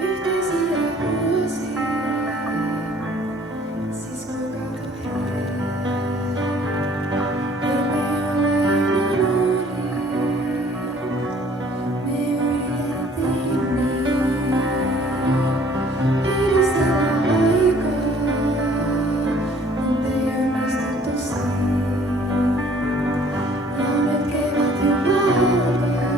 Yhteisiä vuosia, siskon kautta emme ole enää nuoria. Me yritettiin niin edistellä aikaa, mut ei onnistuttu siinä. Ja nyt kevät jo alkaa.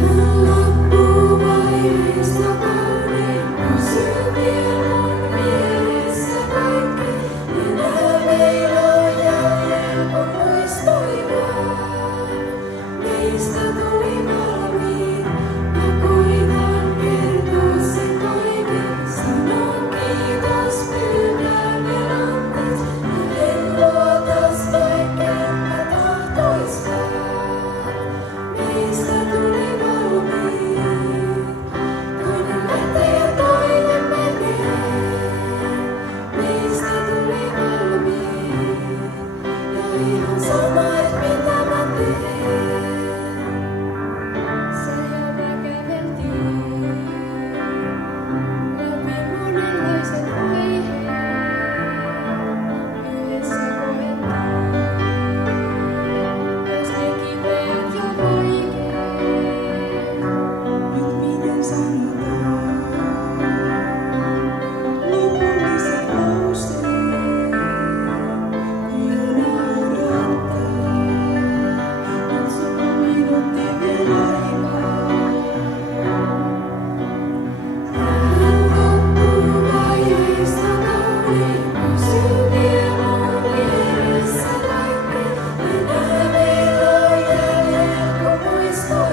Vähän loppuvaiheessa kaunein pysyy vielä mun mielessä kaikki. Enää meillä on jäljellä kun muistoi vaan. Meistä tuli valmiin. Mä koitan kertoa sen kaiken. Sanon kiitos, pyydän vielä anteeksi. En luotas vaikken mä tahtoiskaan. Meistä tuli valmiin. Toinen lähtee ja toinen menee. Meistä tuli valmiin. Ja ihan sama, et mitä mä teen. Se joka käveltiin läpi monenlaiset vaiheet. Yhdessä koettiin myös ne kipeät ja vaikeet. Nyt miten sanotaan lopulliset lauseet, kun juna odottaa. Nyt sulla on minuutti vielä aikaa. Vähän loppuvaiheessa kaunein pysyy vielä mun mielessä kaikki. Enää meillä on jäljellä kun muistoi